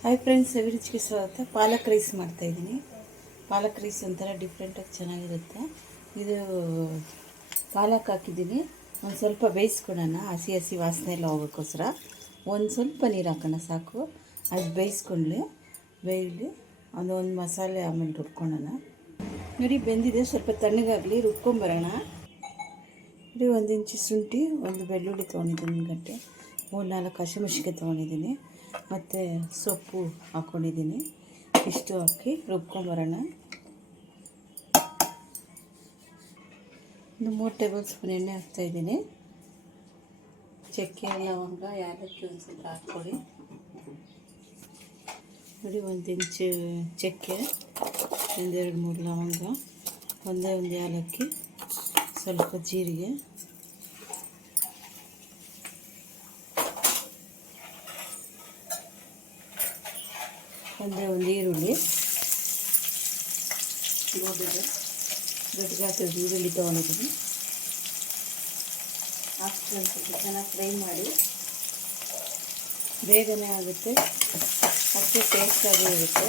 Hi friends, ಅಭಿರುಚಿಗೆ ಸ್ವಾಗತ. ಪಾಲಕ್ rice ಮಾಡ್ತಾಯಿದ್ದೀನಿ. ಪಾಲಕ್ rice ಒಂಥರ ಡಿಫ್ರೆಂಟಾಗಿ ಚೆನ್ನಾಗಿರುತ್ತೆ. ಇದು ಪಾಲಕ್ ಹಾಕಿದ್ದೀನಿ. ಒಂದು ಸ್ವಲ್ಪ ಬೇಯಿಸ್ಕೊಳ್ಳೋಣ, ಹಸಿ ಹಸಿ ವಾಸನೆ ಎಲ್ಲ ಹೋಗೋಕ್ಕೋಸ್ಕರ. ಒಂದು ಸ್ವಲ್ಪ ನೀರು ಹಾಕೋಣ ಸಾಕು. ಅದು ಬೇಯಲಿ. ಅದೊಂದು ಮಸಾಲೆ ಆಮೇಲೆ ರುಬ್ಕೊಳ್ಳೋಣ. ನೋಡಿ ಬೆಂದಿದೆ, ಸ್ವಲ್ಪ ತಣ್ಣಗಾಗಲಿ, ರುಬ್ಕೊಂಬರೋಣ. ನೋಡಿ, 1 ಇಂಚು ಶುಂಠಿ, 1 ಬೆಳ್ಳುಳ್ಳಿ ತೊಗೊಂಡಿದ್ದೀನಿ, ಗಂಟೆ 3-4 ಹಸಿಮೆಣಸಿನ್ಕಾಯಿ ತೊಗೊಂಡಿದ್ದೀನಿ, ಮತ್ತು ಸೊಪ್ಪು ಹಾಕ್ಕೊಂಡಿದ್ದೀನಿ. ಇಷ್ಟು ಹಾಕಿ ರುಬ್ಕೊಂಬರೋಣ. ಒಂದು 3 ಟೇಬಲ್ ಸ್ಪೂನ್ ಎಣ್ಣೆ ಹಾಕ್ತಾಯಿದ್ದೀನಿ. ಚಕ್ಕೆ, ಲವಂಗ, ಯಾಲಕ್ಕಿ ಒಂದು ಸ್ವಲ್ಪ ಹಾಕ್ಕೊಳ್ಳಿ. ನೋಡಿ, 1 ಇಂಚು ಚಕ್ಕೆ, 1-2-3 ಲವಂಗ, ಒಂದು ಯಾಲಕ್ಕಿ, ಸ್ವಲ್ಪ ಜೀರಿಗೆ, ಒಂದು ಈರುಳ್ಳಿ, ದೊಡ್ಡ ಗಾತ್ರದ ಈರುಳ್ಳಿ ತೊಗೊಂಡಿದ್ದೀನಿ. ಹಾಕಿ ಸ್ವಲ್ಪ ಚೆನ್ನಾಗಿ ಫ್ರೈ ಮಾಡಿ. ಬೇಗನೆ ಆಗುತ್ತೆ, ಅಷ್ಟೇ ಟೇಸ್ಟಾಗಿ ಇರುತ್ತೆ.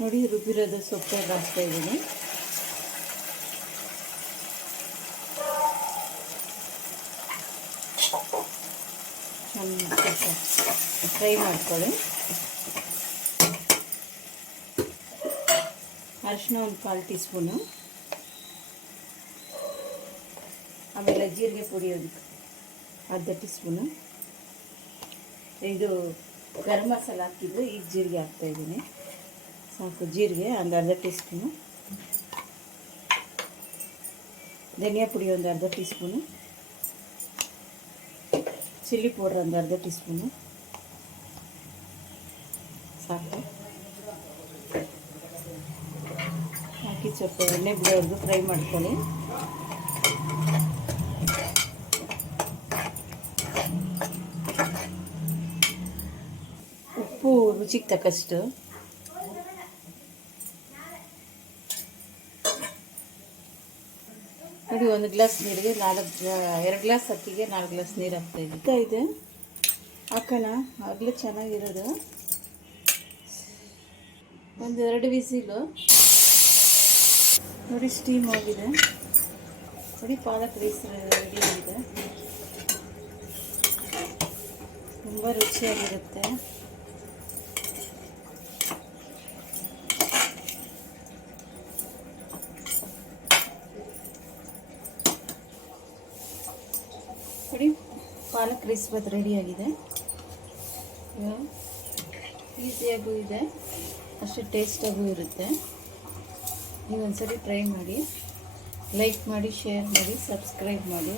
ನೋಡಿ, ರುಬ್ಬಿರೋದು ಸೊಪ್ಪೆಲ್ಲ ಹಾಕ್ತಾಯಿದ್ದೀನಿ. ಫ್ರೈ ಮಾಡ್ಕೊಳ್ಳಿ. ಅರಿಶಿನ ಒಂದು 1/4 ಟೀ ಸ್ಪೂನು, ಆಮೇಲೆ ಜೀರಿಗೆ ಪುಡಿ ಒಂದು 1/2 ಟೀ ಸ್ಪೂನು. ಇದು ಗರಂ ಮಸಾಲ ಹಾಕಿದ್ದು, ಈಗ ಜೀರಿಗೆ ಹಾಕ್ತಾಯಿದ್ದೀನಿ. ಸಾಕು, ಜೀರಿಗೆ ಒಂದು 1/2 ಟೀ ಸ್ಪೂನು, ಧನಿಯಾ ಪುಡಿ ಒಂದು 1/2 ಟೀ ಸ್ಪೂನು, ಚಿಲ್ಲಿ ಪೌಡ್ರ್ ಒಂದು 1/2 ಟೀ ಸ್ಪೂನು ಸಾಕು. ಹಾಕಿ ಸ್ವಲ್ಪ ಎಣ್ಣೆ ಬಿಡೋವರೆಗೂ ಫ್ರೈ ಮಾಡ್ಕೊಳ್ಳಿ. ಉಪ್ಪು ರುಚಿಗೆ ತಕ್ಕಷ್ಟು. ನೋಡಿ, 1 ಗ್ಲಾಸ್ ನೀರಿಗೆ 2 ಗ್ಲಾಸ್ ಅಕ್ಕಿಗೆ 4 ಗ್ಲಾಸ್ ನೀರು ಹಾಕ್ತಾಯಿದ್ದೆ. ಹಾಕೋಣ, ಆಗಲೇ ಚೆನ್ನಾಗಿರೋದು. 1-2 ವಿಸಿಲು. ನೋಡಿ, ಸ್ಟೀಮ್ ಹೋಗಿದೆ. ನೋಡಿ, ಪಾಲಕ್ ರೈಸ್ ರೆಡಿ ಆಗಿದೆ. ತುಂಬ ರುಚಿಯಾಗಿರುತ್ತೆ. ನೋಡಿ, ಪಾಲಕ್ ರೈಸ್ ಬಾತ್ ರೆಡಿಯಾಗಿದೆ. ಈಸಿಯಾಗೂ ಇದೆ, ಅಷ್ಟು ಟೇಸ್ಟಾಗೂ ಇರುತ್ತೆ. ನೀವು ಒಂದ್ಸರಿ ಟ್ರೈ ಮಾಡಿ. ಲೈಕ್ ಮಾಡಿ, ಶೇರ್ ಮಾಡಿ, ಸಬ್ಸ್ಕ್ರೈಬ್ ಮಾಡಿ.